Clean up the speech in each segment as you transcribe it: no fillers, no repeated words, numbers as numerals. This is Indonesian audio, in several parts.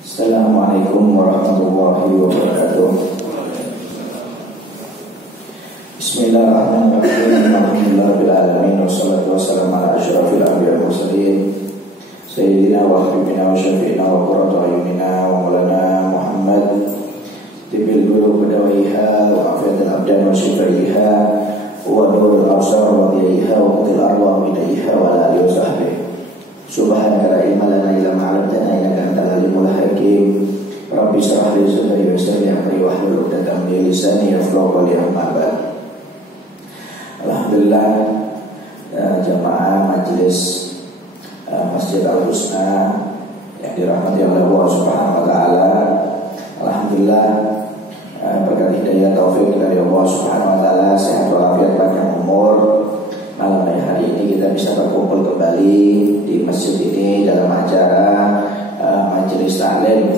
Assalamualaikum warahmatullahi wabarakatuh. Bismillahirrahmanirrahim. Alhamdulillahirabbil alamin wassalatu wassalamu ala asyrafil anbiya'i wal mursalin sayyidina wa habibina wa syafi'ina wa qurratu a'yunina wa maulana Muhammad tibil qulub dawaiha wa afiyatul abdan wa shifaiha wa nurul absar wa dhiyaiha wa qutil arwah bidaiha wa ala alihi wa sahbihi. Subhanaka la ilma lana illa ma 'allamtana innaka antal alimul hakim. Rabbi shrah li sadri wa yassir li amri wahlul 'uqdatam min lisani yafqahu qawli. Amma ba'd. Alhamdulillah, jamaah majelis Masjid Al-Husna yang dirahmati oleh Allah Subhanahu wa taala. Alhamdulillah, berkat hidayah taufik dari Allah Subhanahu wa taala, sehat walafiat, panjang umur. Malam hari ini kita bisa berkumpul kembali di masjid ini dalam acara majelis taklim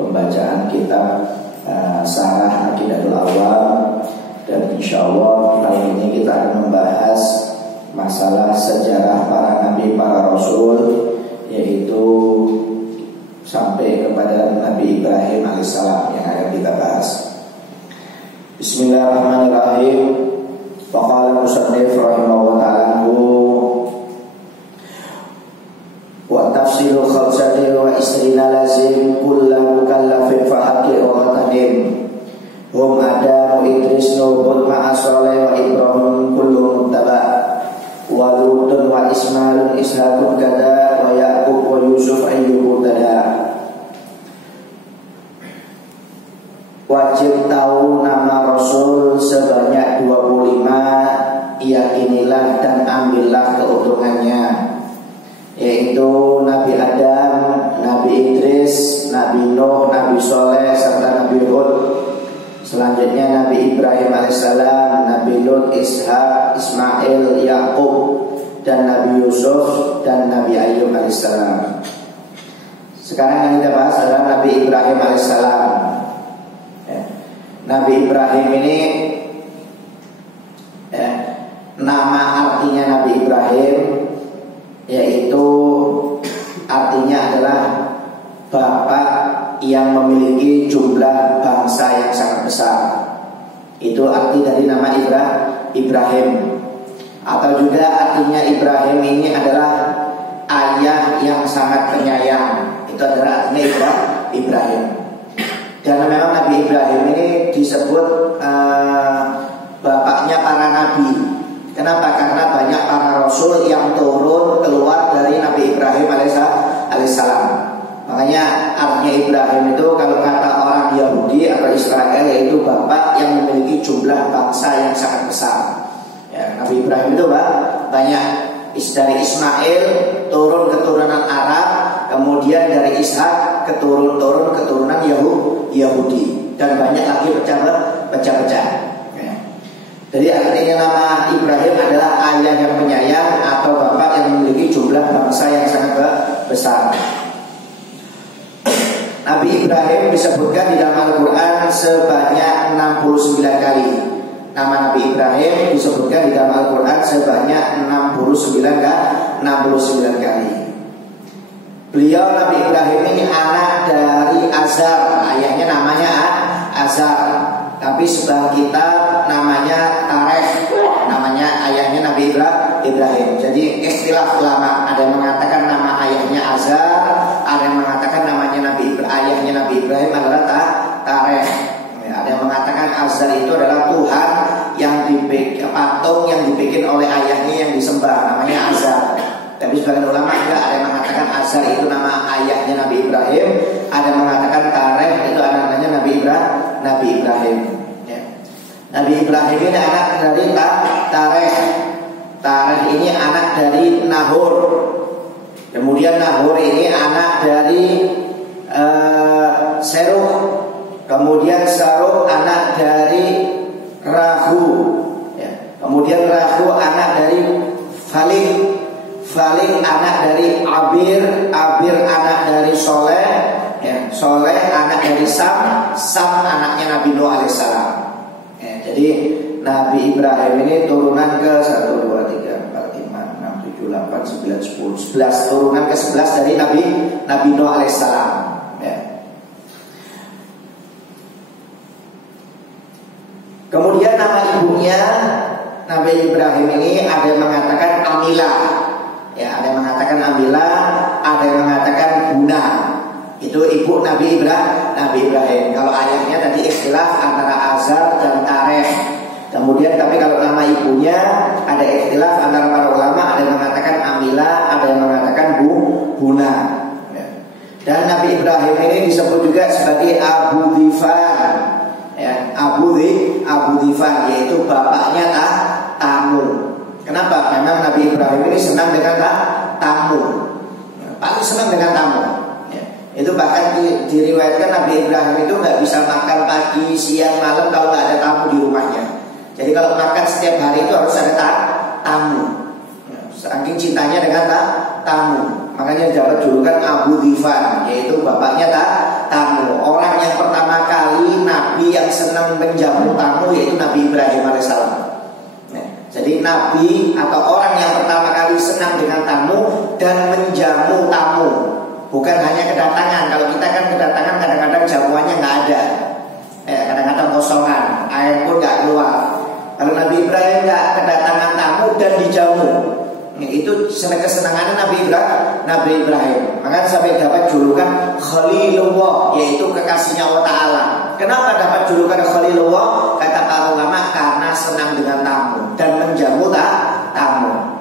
pembacaan kitab Syarah Aqidatul Awam, dan insyaallah kali ini kita akan membahas masalah sejarah para nabi, para rasul, yaitu sampai kepada Nabi Ibrahim alaihissalam yang akan kita bahas. Bismillahirrahmanirrahim. Faqala musannif rahimahullah ta'ala wa tafsilu khamsati wa isrina lazim kullu mukallafin fahaqi wa tadim hum Adam, Idris, Nuh, ma'a Saleh wa Ibrahim kullu muttaba wa Lutun wa Ismail, Ishaqun kada wa Yaqub wa Yusuf ayyubu tada. Wajib tahu nama Rasul sebanyak 25, yakinilah dan ambillah keuntungannya, yaitu Nabi Adam, Nabi Idris, Nabi Nuh, Nabi Saleh, serta Nabi Hud. Selanjutnya Nabi Ibrahim alaihissalam, Nabi Lut, Ishaq, Ismail, Yaqub, dan Nabi Yusuf dan Nabi Ayyub alaihissalam. Sekarang yang kita bahas adalah Nabi Ibrahim alaihissalam. Nabi Ibrahim ini nama artinya Nabi Ibrahim, yaitu artinya adalah bapak yang memiliki jumlah bangsa yang sangat besar. Itu arti dari nama Ibrahim. Atau juga artinya Ibrahim ini adalah ayah yang sangat penyayang. Itu adalah artinya Ibrahim. Dan memang Nabi Ibrahim ini disebut bapaknya para nabi. Kenapa? Karena banyak para rasul yang turun keluar dari Nabi Ibrahim alaihissalam. Makanya artinya Ibrahim itu kalau kata orang Yahudi atau Israel, yaitu bapak yang memiliki jumlah bangsa yang sangat besar. Ya, Nabi Ibrahim itu banyak. Dari Ismail turun keturunan Arab, kemudian dari Ishak keturunan Yahudi, dan banyak lagi pecah-pecah. Ya. Jadi artinya nama Ibrahim adalah ayah yang penyayang atau bapak yang memiliki jumlah bangsa yang sangat besar. Nabi Ibrahim disebutkan di dalam Al-Quran sebanyak 69 kali. Nama Nabi Ibrahim disebutkan di dalam Al-Quran sebanyak 69 kali. Beliau Nabi Ibrahim ini anak dari Azar. Ayahnya namanya Azar, tapi sebelah kita namanya Tarek. Namanya ayahnya Nabi Ibrahim. Jadi istilah ulama, ada yang mengatakan nama ayahnya Azar, ada yang mengatakan ayahnya Nabi Ibrahim adalah Tarek. Ada yang mengatakan Azar itu adalah Tuhan yang dibikin, patung yang dibikin oleh ayahnya yang disembah, namanya Azar. Tapi sebagian ulama juga ada yang mengatakan Azar itu nama ayahnya Nabi Ibrahim, ada yang mengatakan Tarek itu anaknya Nabi Ibrahim. Ya. Nabi Ibrahim ini anak dari Tarek. Tarek ini anak dari Nahor. Kemudian Nahor ini anak dari Seruh. Kemudian Saruh anak dari Rahu, ya. Kemudian Rahu anak dari Falik anak dari Abir anak dari Soleh, ya. Soleh anak dari Sam anaknya Nabi Nuh alaihissalam. Ya, jadi Nabi Ibrahim ini turunan ke 1, 2, 3, 4, 5, 6, 7, 8, 9, 10, 11 turunan ke 11 dari Nabi Nuh alaihissalam. Ya. ibunya Nabi Ibrahim ini ada yang mengatakan Amila, ya, ada yang mengatakan Amila, ada yang mengatakan Buna. Itu ibu Nabi Ibrahim. Kalau ayahnya tadi ikhtilaf antara Azar dan Tareh. Kemudian tapi kalau nama ibunya ada ikhtilaf antara para ulama, ada yang mengatakan Amila, ada yang mengatakan Buna. Dan Nabi Ibrahim ini disebut juga sebagai Abu Dhifan, ya, Abu Dhifan, yaitu bapaknya tamu. Kenapa? Memang Nabi Ibrahim ini senang dengan tamu, paling senang dengan tamu. Itu bahkan diriwayatkan Nabi Ibrahim itu nggak bisa makan pagi, siang, malam kalau nggak ada tamu di rumahnya. Jadi kalau makan setiap hari itu harus ada tamu. Saking cintanya dengan tamu, makanya dapat julukan Abu Dhifan, yaitu bapaknya tamu. Orang yang pertama kali Nabi yang senang menjamu tamu yaitu Nabi Ibrahim alaihissalam. Jadi Nabi atau orang yang pertama kali senang dengan tamu dan menjamu tamu. Bukan hanya kedatangan. Kalau kita kan kedatangan kadang-kadang jamuannya nggak ada, kadang-kadang kosongan, air pun nggak keluar. Kalau Nabi Ibrahim nggak kedatangan tamu dan dijamu, itu kesenangannya Nabi Ibrahim. Maka sampai dapat julukan Khalilullah, yaitu kekasihnya Allah Ta'ala. Kenapa dapat julukan Khalilullah? Kata para ulama, karena senang dengan tamu dan menjamu tamu.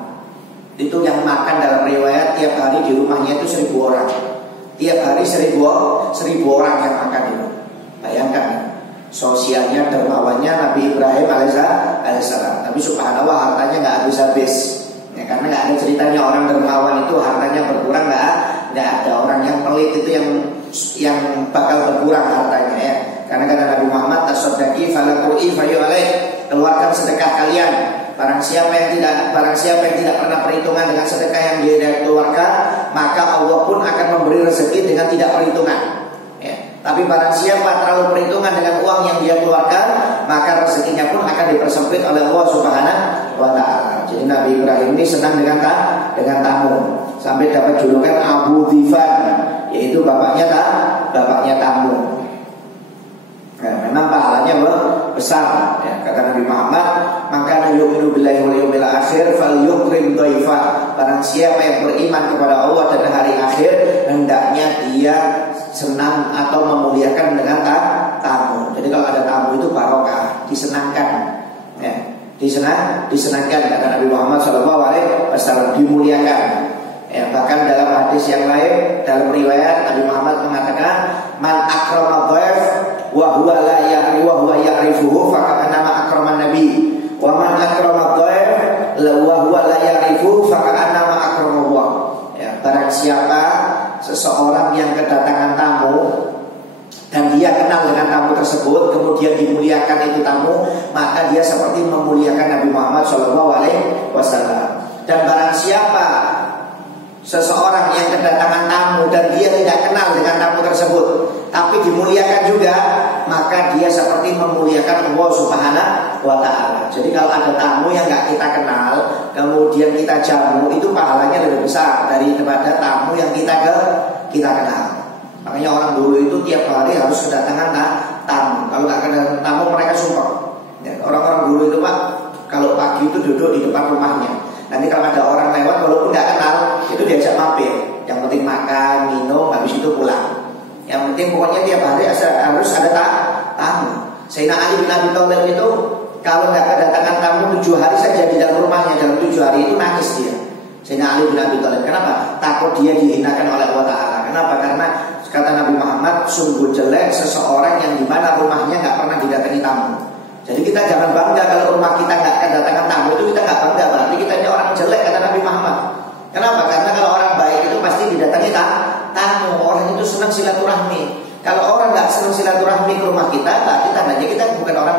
Itu yang makan dalam riwayat tiap hari di rumahnya itu 1000 orang. Tiap hari 1000 orang yang makan itu. Bayangkan sosialnya, dermawannya Nabi Ibrahim alaihissalam. Tapi subhanallah hartanya nggak habis-habis. Ya, karena nggak ada ceritanya orang dermawan itu hartanya berkurang, nggak ada. Orang yang pelit itu yang bakal berkurang hartanya, ya. Karena kata Nabi Muhammad, tasaddaqi falaqui fayu'alaik, keluarkan sedekah kalian. Barang siapa yang tidak pernah perhitungan dengan sedekah yang dia keluarkan, maka Allah pun akan memberi rezeki dengan tidak perhitungan. Ya. Tapi barang siapa terlalu perhitungan dengan uang yang dia keluarkan, maka rezekinya pun akan dipersempit oleh Allah Subhanahu wa Ta'ala. Jadi Nabi Ibrahim ini senang dengan tamu, sampai dapat julukan Abu Dhifan, yaitu bapaknya tamu. Nah, memang pahalanya besar, ya. Kata Nabi Muhammad, maka yu'minu billahi wal yawmil akhir falyukrim dhaifa. Barang siapa yang beriman kepada Allah dan hari akhir, hendaknya dia senang atau memuliakan dengan tamu. Jadi kalau ada tamu itu barokah, disenangkan, ya. Disenangkan, kata Nabi Muhammad SAW, dimuliakan. Ya, bahkan dalam hadis yang lain, dalam riwayat Nabi Muhammad mengatakan, man akrama dhaif wa huwa la ya'rifuhu faqad akraman nabi, wa man akrama dhaif wa huwa la ya'rifuhu faqad akramallah. Ya, barang siapa seseorang yang kedatangan tamu dan dia kenal dengan tamu tersebut, kemudian dimuliakan itu tamu, maka dia seperti memuliakan Nabi Muhammad SAW. Dan barang siapa seseorang yang kedatangan tamu dan dia tidak kenal dengan tamu tersebut, tapi dimuliakan juga, maka dia seperti memuliakan Allah Subhanahu wa Ta'ala. Jadi kalau ada tamu yang gak kita kenal, kemudian kita jamu, itu pahalanya lebih besar daripada tamu yang kita kenal. Makanya orang dulu itu tiap hari harus kedatangan tamu. Kalau gak kedatangan tamu mereka sumpah. Ya, orang-orang dulu itu Pak, kalau pagi itu duduk di depan rumahnya. Nanti kalau ada orang lewat walaupun nggak kenal, itu diajak mampir. Yang penting makan, minum, habis itu pulang. Yang penting pokoknya tiap hari harus ada tamu. Sayyidina Ali bin Abi Thalib itu kalau nggak kedatangan tamu 7 hari saja di dalam rumahnya, dalam 7 hari itu nangis dia. Sayyidina Ali bin Abi Thalib. Kenapa? Takut dia dihinakan oleh Allah Ta'ala. Kenapa? Karena kata Nabi Muhammad, sungguh jelek seseorang yang dimana rumahnya nggak pernah didatangi tamu. Jadi kita jangan bangga kalau rumah kita nggak kedatangan tamu, itu kita nggak bangga, berarti kita ini orang jelek, kata Nabi Muhammad. Kenapa? Karena kalau orang baik itu pasti didatangi tamu. Orang itu senang silaturahmi. Kalau orang nggak senang silaturahmi ke rumah kita, berarti tandanya kita bukan orang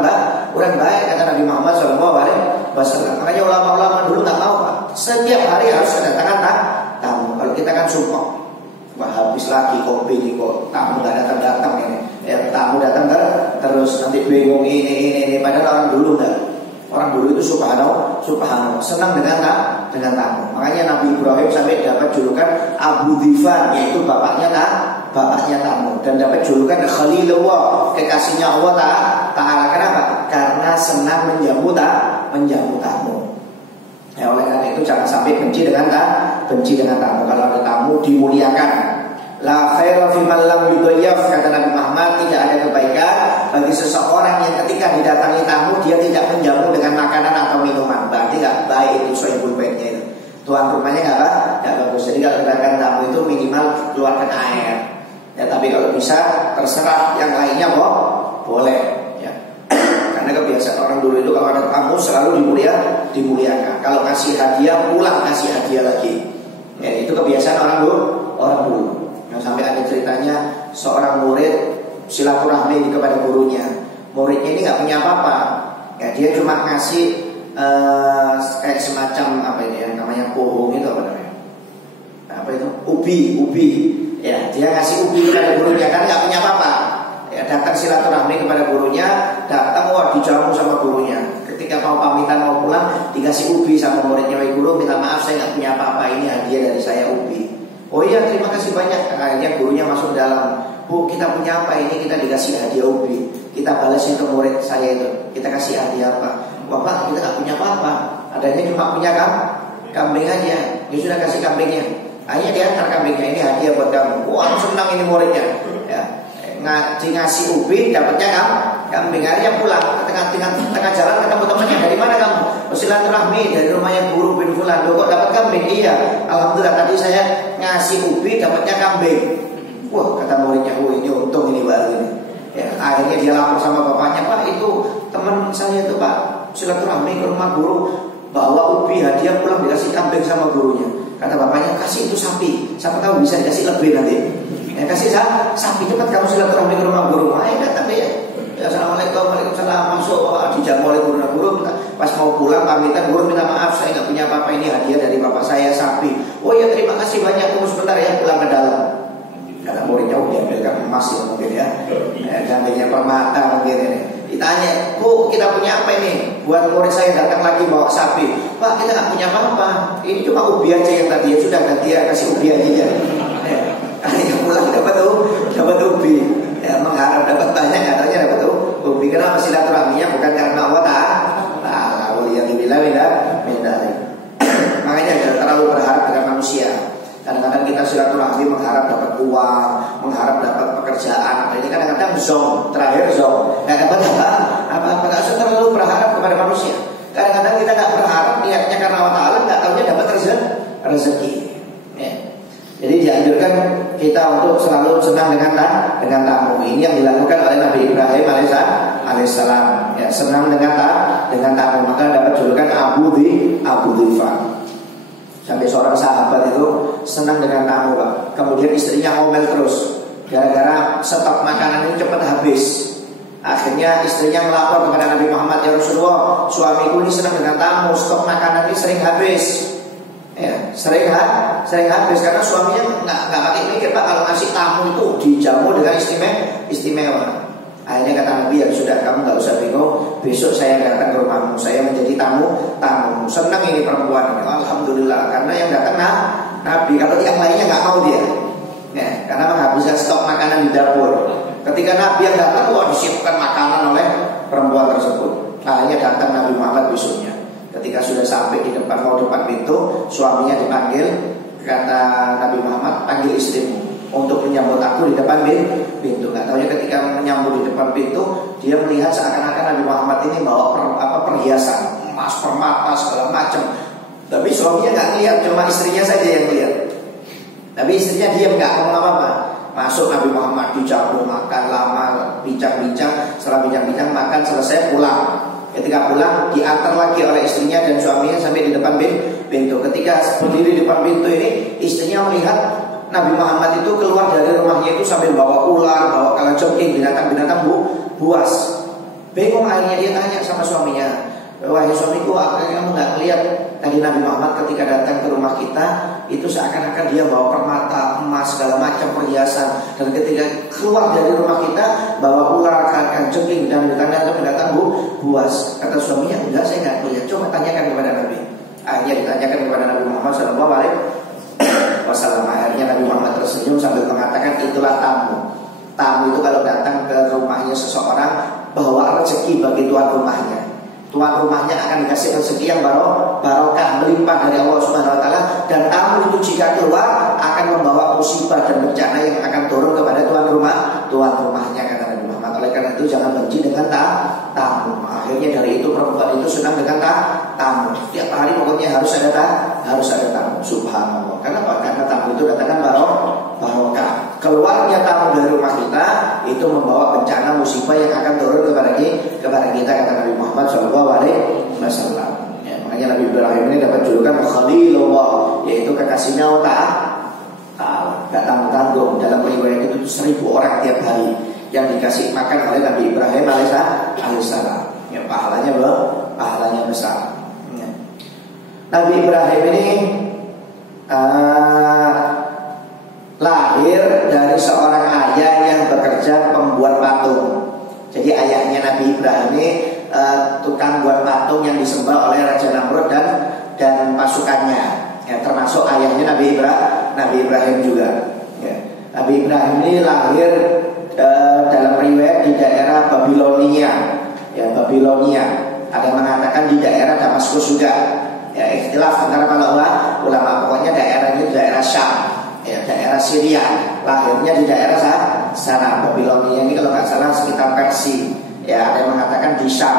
baik, kata Nabi Muhammad SAW. Makanya ulama-ulama dulu nggak mau Pak, setiap hari harus kedatangan tamu. Kalau kita kan sumpah, wah habis lagi kopi kok tamu nggak datang ini. Ya, tamu datang terus nanti bingung ini. Padahal orang dulu enggak. Orang dulu itu subhanallah senang dengan tamu. Makanya Nabi Ibrahim sampai dapat julukan Abu Dhifan, yaitu bapaknya tamu, dan dapat julukan Khalilullah, kekasihnya Allah Ta'ala. Kenapa? karena senang menjamu tamu. Ya, oleh karena itu jangan sampai benci dengan tamu. Kalau ada tamu dimuliakan. La khaira fi man lam yudayyaf, kata Nabi Muhammad, tidak ada kebaikan bagi seseorang yang ketika didatangi tamu dia tidak menjamu dengan makanan atau minuman. Berarti nggak baik itu sohibul baitnya itu. Tuan rumahnya nggak bagus. Jadi kalau kedatangan tamu itu minimal keluarkan air. Ya, tapi kalau bisa terserah yang lainnya kok boleh. Ya. Karena kebiasaan orang dulu itu kalau ada tamu selalu dimuliakan. Kalau kasih hadiah pulang kasih hadiah lagi. Ya, itu kebiasaan orang dulu. Yang sampai ada ceritanya seorang murid silaturahmi kepada gurunya. Muridnya ini nggak punya apa-apa. Ya, dia cuma ngasih kayak semacam apa ini yang namanya pohong itu apa namanya? Apa itu? Ubi. Ya, dia ngasih ubi kepada gurunya kan nggak punya apa-apa. Ya, datang silaturahmi kepada gurunya, datang dijamu sama gurunya. Ketika mau pamitan mau pulang dikasih ubi sama muridnya, "Wahai guru, minta maaf saya nggak punya apa-apa, ini hadiah dari saya ubi." "Oh iya, terima kasih banyak." Akhirnya gurunya masuk dalam. "Bu, kita punya apa ini? Kita dikasih hadiah ubi. Kita balasin ke murid saya itu. Kita kasih hadiah apa?" "Bapak, kita nggak punya apa-apa. Adanya cuma punya kambing aja." "Ya sudah, kasih kambingnya." Akhirnya dia antar kambingnya, "Ini hadiah buat kamu." Wah, senang ini muridnya. Ya, ngasih ubi, dapatnya kambing. Akhirnya pulang ke tengah jalan ketemu temannya. "Dari mana kamu?" "Silaturahmi dari rumahnya guru bin fulan." "Loh, kok dapat kambing?" "Iya, alhamdulillah tadi saya ngasih ubi dapatnya kambing." Wah, kata muridnya, ini untung ini baru ini. Ya, akhirnya dia lapor sama bapaknya, "Pak, itu teman saya itu Pak silaturahmi ke rumah guru, bawa ubi hadiah pulang dikasih kambing sama gurunya." Kata bapaknya, "Kasih itu sapi, siapa tahu bisa dikasih lebih nanti." Ya, kasih sapi, cepat kamu silaturahmi ke rumah guru. Ayo datang dia. Ya, "Assalamualaikum." "Waalaikumsalam." Masuk, dijamu oleh guru. Pas mau pulang pamitan, "Guru minta maaf saya nggak punya apa-apa, ini hadiah dari bapak saya sapi." "Oh ya, terima kasih banyak, tunggu sebentar ya." Pulang ke dalam. Kata muridnya, diambilkan emas ya mungkin ya. Gantinya permata mungkin ini. Ditanya, "Bu, kita punya apa ini? Buat murid saya datang lagi bawa sapi." "Pak, kita nggak punya apa-apa. Ini cuma ubi aja yang tadi." "Ya sudah, ganti ya, kasih ubi aja." Akhirnya pulang dapat ubi. Ya, mengharap dapat banyak, katanya dapat ubi. Kenapa silaturahminya bukan karena Allah Ta'ala. Waliyadzubillah min dzalik. Makanya jangan terlalu berharap dengan manusia. Kadang-kadang kita silaturahmi mengharap dapat uang, mengharap dapat pekerjaan. Ini kadang-kadang terakhir nggak dapat apa-apa. Nggak usah terlalu berharap kepada manusia. Kadang-kadang kita nggak berharap niatnya karena Allah Ta'ala, nggak tahunya dapat rezeki. Ya. Jadi dianjurkan kita untuk selalu senang dengan tamu. Ini yang dilakukan oleh Nabi Ibrahim alaihissalam. Ya, senang dengan tamu, maka dapat julukan Abu Dhifah. Sampai seorang sahabat itu senang dengan tamu, Pak. Kemudian istrinya ngomel terus gara-gara stok makanan ini cepat habis. Akhirnya istrinya melapor kepada Nabi Muhammad, "Ya Rasulullah, suamiku ini senang dengan tamu, stok makanan ini sering habis." Ya, sering habis karena suaminya nggak pakai mikir, Pak, kalau ngasih tamu itu dijamu dengan istimewa. Akhirnya kata Nabi, "Ya sudah, kamu nggak usah bingung. Besok saya datang ke rumahmu, saya menjadi tamu. Senang ini perempuan." Alhamdulillah, karena yang datang Nabi. Kalau yang lainnya nggak mau dia. Ya, karena menghabiskan stok makanan di dapur. Ketika Nabi yang datang, disiapkan makanan oleh perempuan tersebut. Akhirnya datang Nabi Muhammad besoknya. Ketika sudah sampai di depan pintu, suaminya dipanggil. Kata Nabi Muhammad, "Panggil istrimu untuk menyambut aku di depan pintu." Nggak tahunya ketika menyambut di depan pintu, dia melihat seakan-akan Nabi Muhammad ini bawa perhiasan emas, permata, segala macam. Tapi suaminya nggak lihat, cuma istrinya saja yang lihat. Tapi istrinya diam, nggak ngomong apa-apa. Masuk Nabi Muhammad, dijamu, makan lama, bincang-bincang. Setelah bincang-bincang makan selesai, pulang. Ketika pulang diantar lagi oleh istrinya dan suaminya sampai di depan pintu. Ketika berdiri di depan pintu ini, istrinya melihat Nabi Muhammad itu keluar dari rumahnya itu sambil bawa ular, bawa kalajengking, binatang-binatang buas. Bingung, akhirnya dia tanya sama suaminya, "Wahai suamiku, akhirnya kamu nggak melihat tadi Nabi Muhammad ketika datang ke rumah kita itu seakan-akan dia bawa permata, emas, segala macam perhiasan, dan ketika keluar dari rumah kita bawa ular, kalajengking dan binatang buas." Kata suaminya, "Enggak, saya nggak melihat. Coba tanyakan kepada Nabi." Akhirnya ditanyakan kepada Nabi Muhammad SAW. Akhirnya Nabi Muhammad tersenyum sambil mengatakan, "Itulah tamu. Tamu itu kalau datang ke rumahnya seseorang bawa rezeki bagi tuan rumahnya. Tuan rumahnya akan dikasih rezeki yang barokah melimpah dari Allah Subhanahu wa taala, dan tamu itu jika keluar akan membawa musibah dan bencana yang akan turun kepada tuan rumahnya, kata Nabi Muhammad. Oleh karena itu jangan benci dengan tamu. Akhirnya dari itu perempuan itu senang dengan tamu. Setiap hari pokoknya harus ada tamu. Subhanallah. Karena tamu itu datangkan barokah. Keluarnya tamu dari rumah kita itu membawa bencana musibah yang akan turun kepada kita, kata Nabi Muhammad SAW. Ya, makanya Nabi Ibrahim ini dapat julukan Khalilullah, yaitu kekasihnya Allah Ta'ala. Gak tanggung-tanggung. Dalam riwayat itu 1000 orang tiap hari yang dikasih makan oleh Nabi Ibrahim alaihissalam. Ya, pahalanya besar. Ya. Nabi Ibrahim ini lahir dari seorang ayah yang bekerja pembuat patung. Jadi ayahnya Nabi Ibrahim ini tukang buat patung yang disembah oleh Raja Namrud dan pasukannya. Ya, termasuk ayahnya Nabi Ibrahim juga. Ya. Nabi Ibrahim ini lahir dalam riwayat di daerah Babilonia. Ya, Babilonia. Ada yang mengatakan di daerah Damaskus juga. Ya, ikhtilaf antara para ulama. Pokoknya daerahnya daerah Syam. Ya, daerah Syria. Lahirnya di daerah sana. Babilonia ini kalau nggak salah sekitar Persia. Ya, ada yang mengatakan di Syam.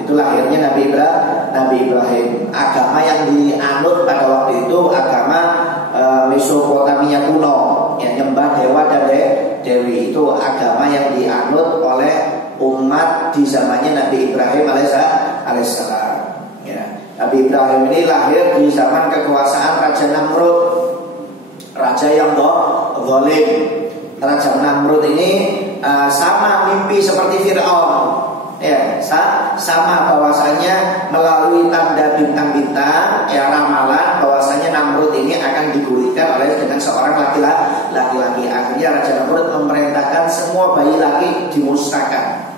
Itu lahirnya Nabi Ibrahim. Agama yang dianut pada waktu itu agama Mesopotamia kuno, yang nyembah dewa dan dewi. Itu agama yang dianut oleh umat di zamannya Nabi Ibrahim alaihissalam. Ya. Nabi Ibrahim ini lahir di zaman kekuasaan Raja Namrud, raja yang zalim. Raja Namrud ini sama mimpi seperti Fir'aun. Ya, sama bahwasanya melalui tanda bintang-bintang, ya, ramalan bahwasanya Namrud ini akan digulingkan dengan seorang laki-laki. Akhirnya Raja Namrud memerintahkan semua bayi laki dimusnahkan.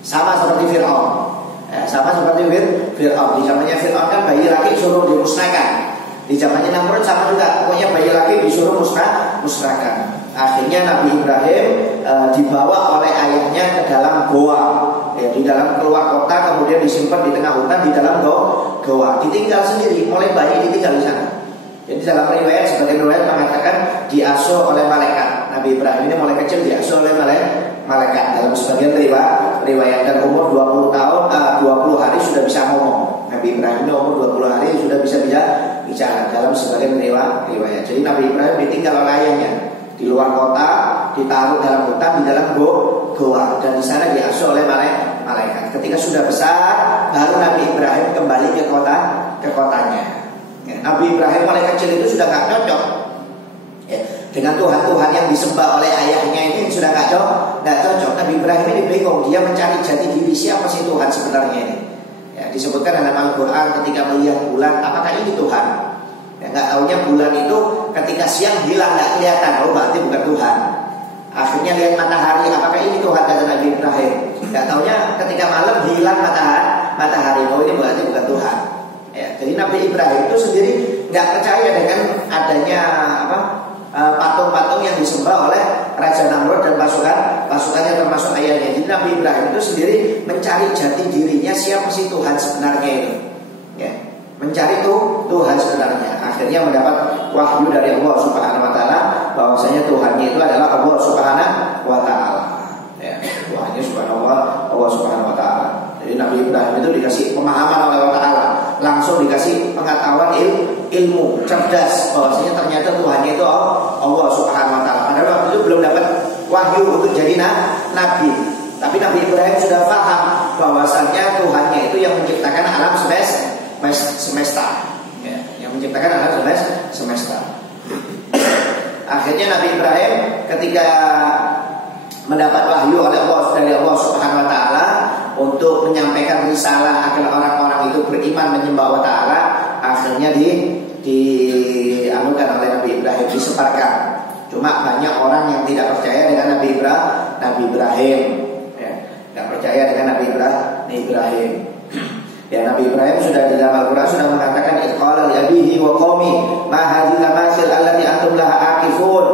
Sama seperti Fir'aun. Ya, sama seperti Fir'aun. Di zamannya Fir'aun kan bayi laki suruh dimusnahkan. Di zamannya Namrud sama juga, pokoknya bayi laki disuruh musnahkan. Akhirnya Nabi Ibrahim dibawa oleh ayahnya ke dalam goa, ya, di dalam keluar kota, kemudian disimpan di tengah hutan di dalam goa. Ditinggal sendiri, mulai bayi ditinggal di sana. Jadi dalam riwayat, sebagian riwayat mengatakan diasuh oleh malaikat. Nabi Ibrahim ini mulai kecil diasuh oleh malaikat. Dalam sebagian riwayat dan umur 20 tahun, 20 hari sudah bisa ngomong. Nabi Ibrahim ini umur 20 hari sudah bisa bicara dalam sebagian riwayat. Jadi Nabi Ibrahim ditinggal oleh ayahnya di luar kota, ditaruh dalam hutan, di dalam goa, dan di sana diasuh oleh malaikat. Ketika sudah besar, baru Nabi Ibrahim kembali ke kotanya. Ya, Nabi Ibrahim mulai kecil itu sudah gak cocok, ya, dengan Tuhan yang disembah oleh ayahnya ini sudah gak cocok. Nabi Ibrahim ini bingung, dia mencari jati diri siapa sih Tuhan sebenarnya ini. Ya, disebutkan dalam Al-Quran ketika melihat bulan, apakah ini Tuhan? Ya, nggak taunya bulan itu ketika siang hilang, nggak kelihatan, berarti bukan Tuhan. Akhirnya lihat matahari, apakah ini Tuhan, kata Nabi Ibrahim? Nggak taunya ketika malam hilang matahari, ini berarti bukan Tuhan. Ya, jadi Nabi Ibrahim itu sendiri nggak percaya dengan adanya patung-patung yang disembah oleh Raja Namrud dan pasukannya termasuk ayahnya. Jadi Nabi Ibrahim itu sendiri mencari jati dirinya, siapa sih Tuhan sebenarnya itu. Ya, mencari Tuhan sebenarnya. Akhirnya mendapat wahyu dari Allah Subhanahu wa taala bahwasanya Tuhannya itu adalah Allah Subhanahu wa taala. Ya, Tuhannya subhanallah, Allah Subhanahu wa taala. Jadi Nabi Ibrahim itu dikasih pemahaman oleh Allah taala, langsung dikasih pengetahuan ilmu, cerdas bahwasanya ternyata Tuhannya itu Allah Subhanahu wa taala. Padahal waktu itu belum dapat wahyu untuk jadi nabi. Tapi Nabi Ibrahim sudah paham bahwasanya Tuhannya itu yang menciptakan alam semesta, ya, yang menciptakan alam semesta. Akhirnya Nabi Ibrahim ketika mendapat wahyu oleh Allah dari Allah Subhanahu wa taala untuk menyampaikan risalah agar orang-orang itu beriman menyembah Allah taala, akhirnya dianukan oleh Nabi Ibrahim, disebarkan. Cuma banyak orang yang tidak percaya dengan Nabi Ibrahim, ya, tidak percaya dengan Nabi Ibrahim. Ya, Nabi Ibrahim sudah di dalam Al-Quran sudah mengatakan iqala li abihi wa qaumi ma hadhihi tamasil allati antum laha aqifun.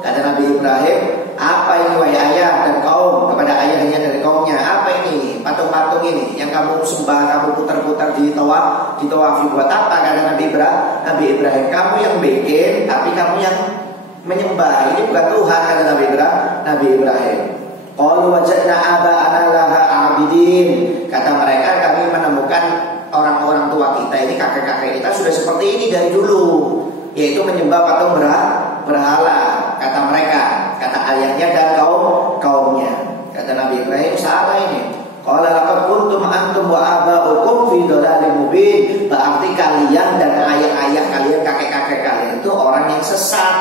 Kata Nabi Ibrahim, apa ini wahai ayah dan kaum, kepada ayahnya dan kaumnya, apa ini kamu sembah, kamu putar-putar di tawafi buat apa? Kata Nabi Ibrahim, kamu yang bikin, tapi kamu yang menyembah. Ini bukan Tuhan, kata Nabi Ibrahim. Qalu wajadna aba'ana laha abidin. Kata mereka, kami menemukan orang-orang tua kita ini, kakek-kakek kita sudah seperti ini dari dulu, yaitu menyembah patung berhala. Kata mereka, kata ayahnya dan kaumnya. Kata Nabi Ibrahim, salah ini. Qala laqad kuntum antum wa aba'ukum fi dhalalin mubin. Berarti kalian dan ayah-ayah kalian, kakek-kakek kalian itu orang yang sesat.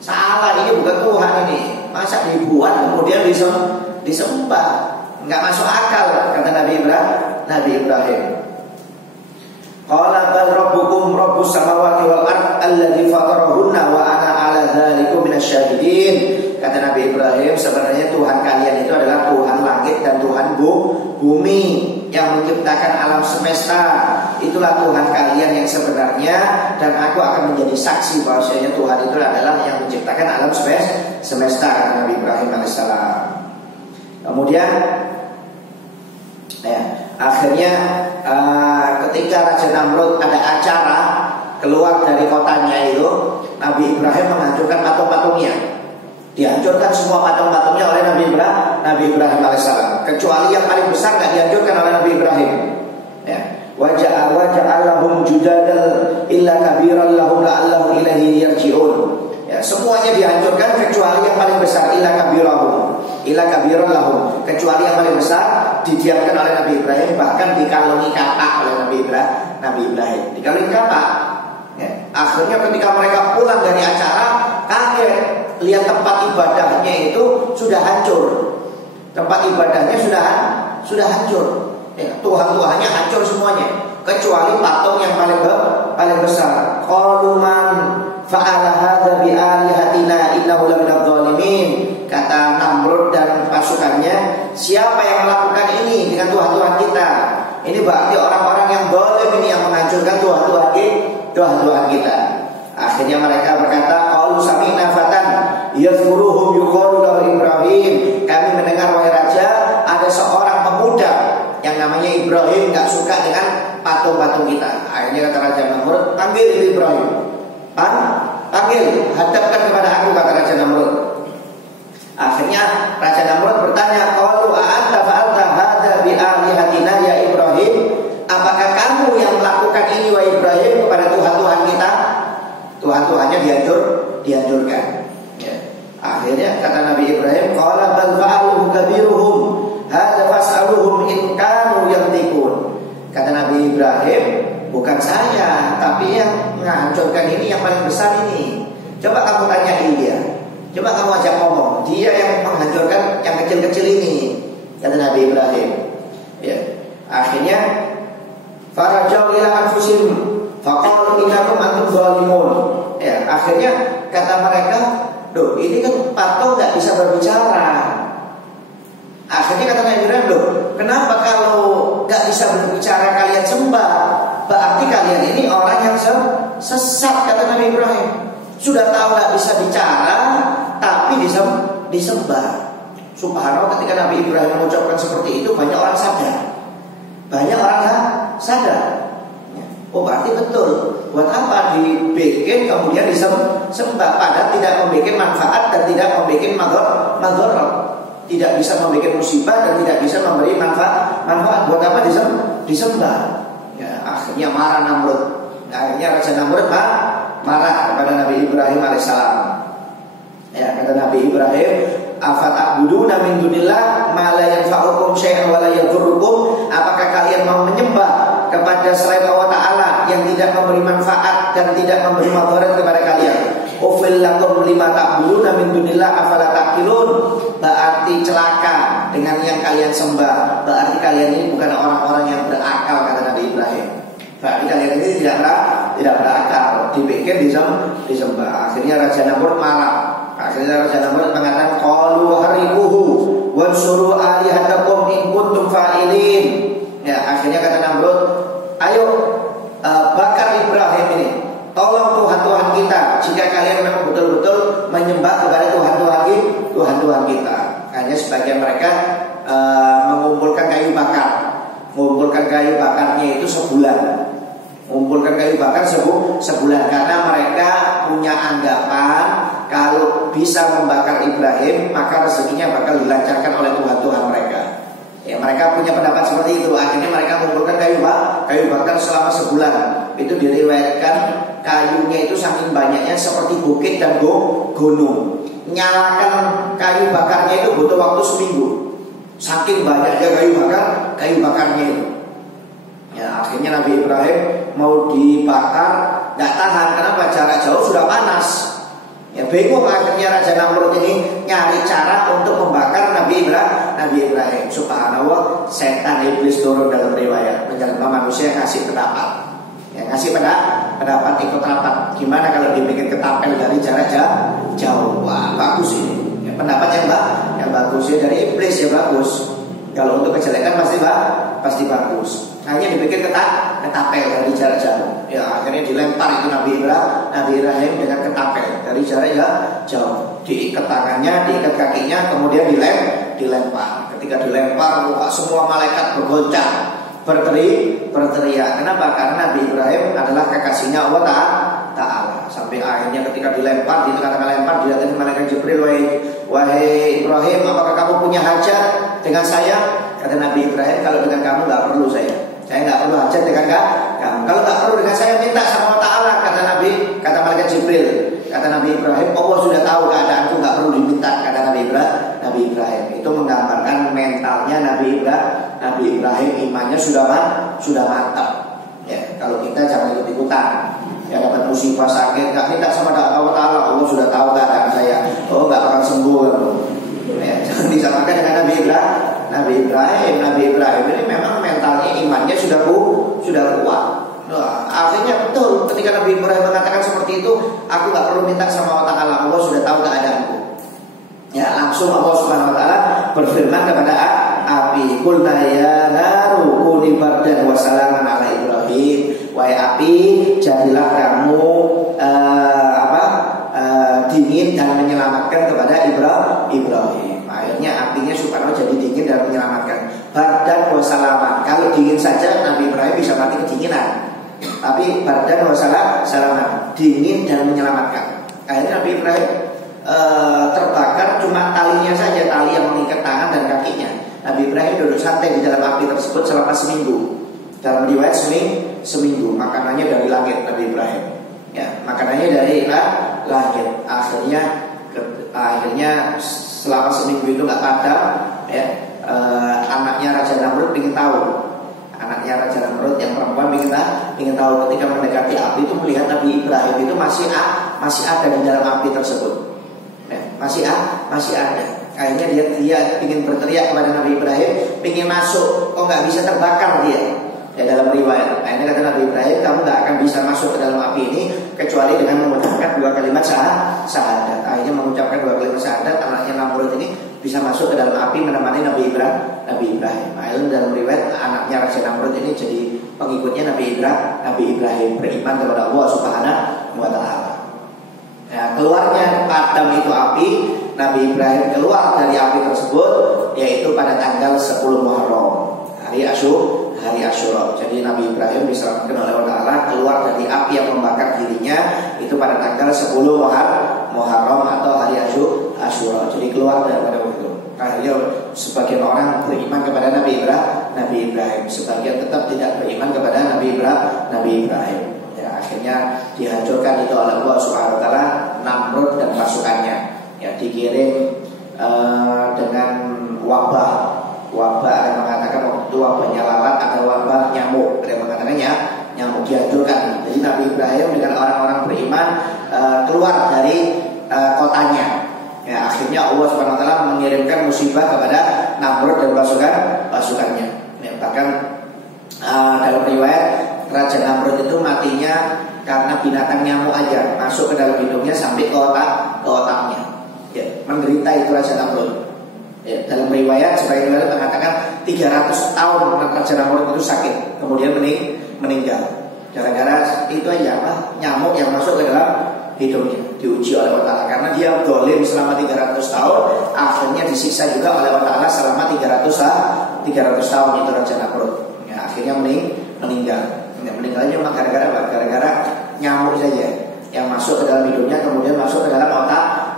Salah, ini bukan Tuhan ini. Masa dibuat kemudian disembah? Enggak masuk akal, kata Nabi Ibrahim. Qala bal rabbukum rabbus samawati wal ard alladzi fatarahunna wa ana 'ala dzalikum minasyahidin. Kata Nabi Ibrahim, sebenarnya Tuhan kalian itu adalah Tuhan langit dan Tuhan bumi yang menciptakan alam semesta. Itulah Tuhan kalian yang sebenarnya, dan aku akan menjadi saksi bahwasanya Tuhan itu adalah yang menciptakan alam semesta, kata Nabi Ibrahim alaihissalam. Kemudian akhirnya ketika Raja Namrud ada acara keluar dari kotanya itu, Nabi Ibrahim menghancurkan patung-patungnya. Dihancurkan semua patung-patungnya oleh Nabi Ibrahim alaihissalam, kecuali yang paling besar tidak dihancurkan oleh Nabi Ibrahim. Ya. Waja'alahum judadal illa kabiran lahum la'allahu ilaihi yarji'un. Ya, semuanya dihancurkan kecuali yang paling besar, illa kabiran lahum, kecuali yang paling besar didiamkan oleh Nabi Ibrahim, bahkan dikalungi kapak oleh Nabi Ibrahim. Dikalungi kapak. Ya. Akhirnya ketika mereka pulang dari acara, kaget lihat tempat ibadahnya itu sudah hancur. Tempat ibadahnya sudah hancur. Ya, Tuhan-Tuhannya hancur semuanya, kecuali patung yang paling besar. Qalu man fa'ala hadza bi alihatina innahu laminadh dhalimin. Kata Namrud dan pasukannya, siapa yang melakukan ini dengan Tuhan-Tuhan kita? Ini berarti orang-orang yang zalim ini yang menghancurkan Tuhan-Tuhan kita. Akhirnya mereka berkata, qalu sami'na fatan yadhkuruhum yuqalu lahu Ibrahim. Kami mendengar, wahai raja, ada seorang pemuda yang namanya Ibrahim, gak suka dengan patung-patung kita. Akhirnya kata Raja Namrud, panggil Ibrahim, panggil, hadapkan kepada aku, kata Raja Namrud. Akhirnya Raja Namrud bertanya, qalu a'anta fa'alta hadza bi alihatina ya Ibrahim? Apakah kamu yang melakukan ini, wahai Ibrahim, kepada Tuhan-Tuhan kita? Tuhan-Tuhannya dihancurkan. Ya. Akhirnya kata Nabi Ibrahim, qala bal fa'aluhu kabiruhum hadza fas'aluhum in kanu yantiqun. Kata Nabi Ibrahim, bukan saya, tapi yang menghancurkan ini yang paling besar ini. Coba kamu tanyain dia. Coba kamu ajak ngomong. Dia yang menghancurkan yang kecil-kecil ini, kata Nabi Ibrahim. Ya. Akhirnya farajau ila anfusihim faqalu innakum antum zalimun. Ya, akhirnya kata mereka, "Loh, ini kan patung enggak bisa berbicara." Akhirnya kata Nabi Ibrahim, "Loh, kenapa kalau enggak bisa berbicara kalian sembah? Berarti kalian ini orang yang sesat," kata Nabi Ibrahim. Sudah tahu enggak bisa bicara, tapi disembah. Subhanallah, ketika Nabi Ibrahim mengucapkan seperti itu, banyak orang sadar. Oh, berarti betul. Buat apa dibikin kemudian disembah, padahal tidak membuat manfaat dan tidak membuat madharat, tidak bisa membuat musibah dan tidak bisa memberi manfaat. Buat apa disembah? Ya, akhirnya marah Namrud. Akhirnya Raja Namrud marah kepada Nabi Ibrahim alaihissalam. Ya, kata Nabi Ibrahim, afata'buduna min dunillah ma la yanfa'ukum syai'an wa la yadhurrukum? Apakah kalian mau menyembah kepada selain Allah Ta'ala yang tidak memberi manfaat dan tidak memberi madarat kepada kalian? Ufil lakum lima ta'buduna min dunillah afala ta'qilun. Berarti celaka dengan yang kalian sembah. Berarti kalian ini bukan orang-orang yang berakal, kata Nabi Ibrahim. Berarti kalian ini tidak berakal, dibikin disembah. Akhirnya Raja Namrud marah. Akhirnya Raja Namrud mengatakan, qalu hariquhu wansuru alihatakum in kuntum fa'ilin. Ya, akhirnya kata Namrud, ayo bakar Ibrahim ini. Tolong Tuhan-Tuhan kita jika kalian memang betul-betul menyembah kepada Tuhan-Tuhan kita. Hanya sebagian mereka mengumpulkan kayu bakar. Mengumpulkan kayu bakarnya itu sebulan. Mengumpulkan kayu bakar sebulan karena mereka punya anggapan kalau bisa membakar Ibrahim maka rezekinya bakal dilancarkan oleh Tuhan mereka. Ya, mereka punya pendapat seperti itu. Akhirnya mereka mengumpulkan kayu bakar selama sebulan. Itu diriwayatkan kayunya itu saking banyaknya seperti bukit dan gunung. Nyalakan kayu bakarnya itu butuh waktu seminggu. Saking banyaknya kayu bakarnya itu. Ya, akhirnya Nabi Ibrahim mau dibakar, nggak tahan. Kenapa? Jarak jauh sudah panas. Ya, bingung akhirnya Raja Namrud ini nyari cara untuk membakar Nabi Ibrahim. Subhanallah, setan iblis turun dalam riwayat menjelma manusia ngasih pendapat. Ya, ngasih pendapat ikut rapat. Gimana kalau dibikin ketapel dari jarak jauh? Wah, bagus ini. Ya, pendapat yang bagus ya dari iblis ya bagus. Kalau untuk kejelekan pasti bagus. Hanya dibikin ketapel dari jarak jauh. Ya, akhirnya dilempar itu Nabi Ibrahim dengan ketapel dari jarak jauh. Diikat tangannya, diikat kakinya, kemudian dilempar. Ketika dilempar, semua malaikat bergoncang, berteriak. Kenapa? Karena Nabi Ibrahim adalah kekasihnya Allah Ta'ala. Sampai akhirnya ketika dilempar, di tengah-tengah lempar, dilihatin malaikat Jibril, wahai Ibrahim, apakah kamu punya hajat dengan saya? Kata Nabi Ibrahim, kalau dengan kamu nggak perlu saya nggak perlu hajat dengan kamu. Kalau nggak perlu dengan saya, minta sama Allah Ta'ala. Kata malaikat Jibril. Kata Nabi Ibrahim, Allah sudah tahu keadaanku, nggak perlu diminta. Kata Nabi Ibrahim. Itu menggambarkan mentalnya Nabi Ibrahim, imannya sudah mantap. Ya, kalau kita jangan ikut-ikutan. Ya, dapat musibah sakit, nggak minta sama Allah Ta'ala. Allah sudah tahu keadaan saya. Oh, nggak akan sembuh. Ya, jangan disamakan dengan Nabi Ibrahim ini memang mentalnya, imannya sudah kuat. Nah, akhirnya betul ketika Nabi Ibrahim mengatakan seperti itu, aku nggak perlu minta sama Allah Ta'ala, Allah sudah tahu keadaanku. Ya, langsung Allah Subhanahu Wa Ta'ala berfirman kepada api, qulna ya naru kuni bardan wa salaman ala Ibrahim. Wahai api, jadilah kamu dingin dan menyelamatkan kepada Ibrahim. Akhirnya apinya subhanallah jadi dingin dan menyelamatkan. Bardan wa salaman. Kalau dingin saja Nabi Ibrahim bisa mati kedinginan. Tapi bardan wa salaman, dingin dan menyelamatkan. Akhirnya Nabi Ibrahim terbakar cuma talinya saja, tali yang mengikat tangan dan kakinya. Nabi Ibrahim duduk santai di dalam api tersebut selama seminggu. Dalam riwayat seminggu. Makanannya dari langit Nabi Ibrahim. Ya, makanannya dari langit. Akhirnya selama seminggu itu nggak padam. Ya, anaknya Raja Namrud ingin tahu. Anaknya Raja Namrud yang perempuan ingin tahu ketika mendekati api itu melihat Nabi Ibrahim itu masih ada di dalam api tersebut. Ya, masih ada. Akhirnya dia ingin berteriak kepada Nabi Ibrahim, ingin masuk, kok nggak bisa terbakar dia. Ya, dalam riwayat. Akhirnya kata Nabi Ibrahim, kamu nggak akan bisa masuk ke dalam api ini kecuali dengan mengucapkan 2 kalimat syahadat. Akhirnya mengucapkan 2 kalimat syahadat, anaknya Namrud ini bisa masuk ke dalam api menemani Nabi Ibrahim. Akhirnya dalam riwayat anaknya Raja Namrud ini jadi pengikutnya Nabi Ibrahim beriman kepada Allah Subhanahu Wa Ta'ala. Ya, keluarnya padam itu api, Nabi Ibrahim keluar dari api tersebut yaitu pada tanggal 10 Muharram, hari Asyura. Jadi Nabi Ibrahim diselamatkan oleh Allah Ta'ala keluar dari api yang membakar dirinya itu pada tanggal 10 Muharram atau hari Asyura. Jadi keluar daripada itu. Akhirnya sebagian orang beriman kepada Nabi Ibrahim, sebagian tetap tidak beriman kepada Nabi Ibrahim. Ya, akhirnya dihancurkan itu oleh Allah Subhanahu Wa Ta'ala Namrud dan pasukannya. Ya, dikirim dengan wabah. Ada yang mengatakan waktu itu wabahnya lalat, ada wabah nyamuk. Ada yang mengatakannya nyamuk, dihancurkan. Jadi Nabi Ibrahim dengan orang-orang beriman keluar dari kotanya. Ya, akhirnya Allah Subhanahu Wa Ta'ala mengirimkan musibah kepada Namrud dan pasukannya. Ya, bahkan dalam riwayat Raja Namrud itu matinya karena binatang nyamuk aja masuk ke dalam hidungnya sampai ke otaknya. Ya, menderita itu Raja Namrud. Ya, dalam riwayat sebagian riwayat mengatakan 300 tahun Raja Namrud itu sakit, kemudian meninggal. Gara-gara itu aja nyamuk yang masuk ke dalam hidungnya, diuji oleh Allah Ta'ala. Karena dia dolim selama 300 tahun, akhirnya disiksa juga oleh Allah Ta'ala selama 300 tahun itu Raja Namrud. Ya, akhirnya meninggal. Meninggalnya cuma gara-gara apa? Gara-gara nyamuk saja yang masuk ke dalam hidungnya, kemudian masuk ke dalam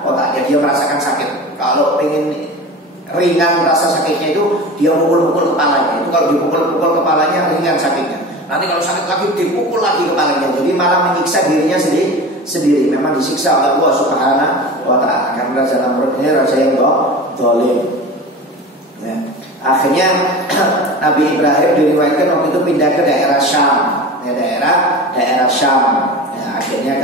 otaknya. Dia merasakan sakit. Kalau pengen ringan rasa sakitnya itu, dia pukul-pukul kepalanya. Itu kalau dipukul-pukul kepalanya ringan sakitnya. Nanti kalau sakit lagi dipukul lagi kepalanya. Jadi malah menyiksa dirinya sendiri. Memang disiksa oleh Allah Subhanahu wa Ta'ala. Karena raja Namrud ini raja yang zalim. Ya. Akhirnya Nabi Ibrahim diriwayatkan waktu itu pindah ke daerah Syam, ya, daerah Syam. Ya, akhirnya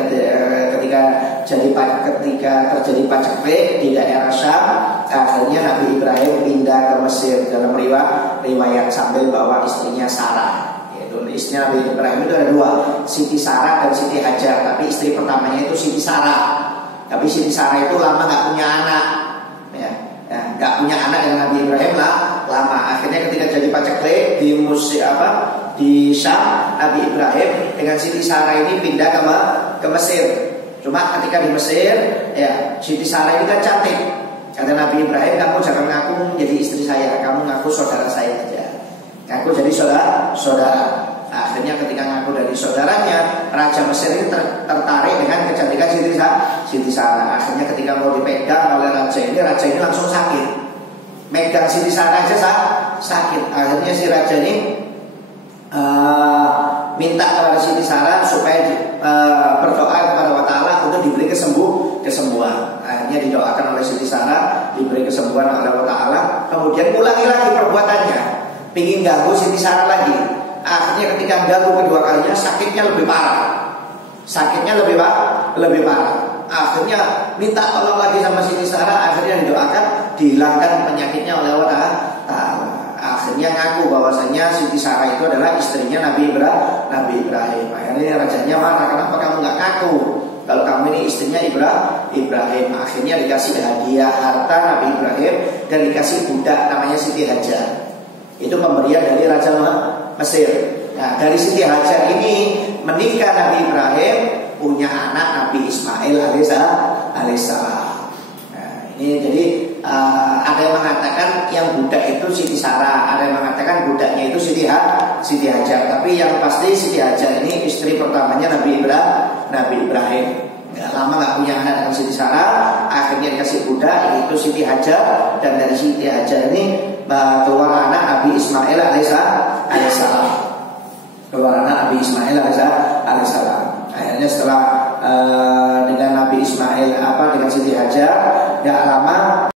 ketika terjadi paceklik di daerah Syam, akhirnya Nabi Ibrahim pindah ke Mesir. Dalam riwayat sambil bawa istrinya Sarah. Yaitu istrinya Nabi Ibrahim itu ada dua, Siti Sarah dan Siti Hajar. Tapi istri pertamanya itu Siti Sarah. Tapi Siti Sarah itu lama nggak punya anak. Nggak punya anak dengan Nabi Ibrahim lama. Akhirnya ketika jadi paceklik di Syam, Nabi Ibrahim dengan Siti Sarah ini pindah ke Mesir. Cuma ketika di Mesir, ya Siti Sarah ini kan cantik. Kata Nabi Ibrahim, kamu jangan ngaku jadi istri saya, kamu ngaku saudara saya aja. Ngaku jadi saudara. Akhirnya ketika ngaku dari saudaranya, Raja Mesir ini tertarik dengan kecantikan Siti Sarah. Akhirnya ketika mau dipegang oleh raja ini langsung sakit. Megang Siti Sarah aja sakit. Akhirnya si raja ini minta kepada Siti Sarah supaya berdoa kepada Allah Ta'ala untuk diberi kesembuhan. Akhirnya didoakan oleh Siti Sarah, diberi kesembuhan oleh Allah Ta'ala. Kemudian ulangi lagi perbuatannya, pingin ganggu Siti Sarah lagi. Akhirnya ketika ganggu kedua kalinya, sakitnya lebih parah. Akhirnya minta tolong lagi sama Siti Sarah. Akhirnya didoakan dihilangkan penyakitnya oleh Allah Ta'ala. Akhirnya ngaku bahwasanya Siti Sarah itu adalah istrinya Nabi Ibrahim. Akhirnya rajanya marah, kenapa kamu nggak ngaku kalau kamu ini istrinya Ibrahim? Akhirnya dikasih hadiah harta Nabi Ibrahim dan dikasih budak namanya Siti Hajar. Itu pemberian dari Raja Mesir. Nah, dari Siti Hajar ini menikah Nabi Ibrahim, punya anak Nabi Ismail alaihissalam. Nah, ini jadi ada yang mengatakan yang budak itu Siti Sarah, ada yang mengatakan budaknya itu Siti Hajar. Tapi yang pasti Siti Hajar ini istri pertamanya Nabi Ibrahim. Lama nggak punya anak dengan Siti Sarah, akhirnya dikasih budak yaitu Siti Hajar, dan dari Siti Hajar ini keluar anak Nabi Ismail alaihissalam. Akhirnya setelah dengan Nabi Ismail dengan Siti Hajar, nggak lama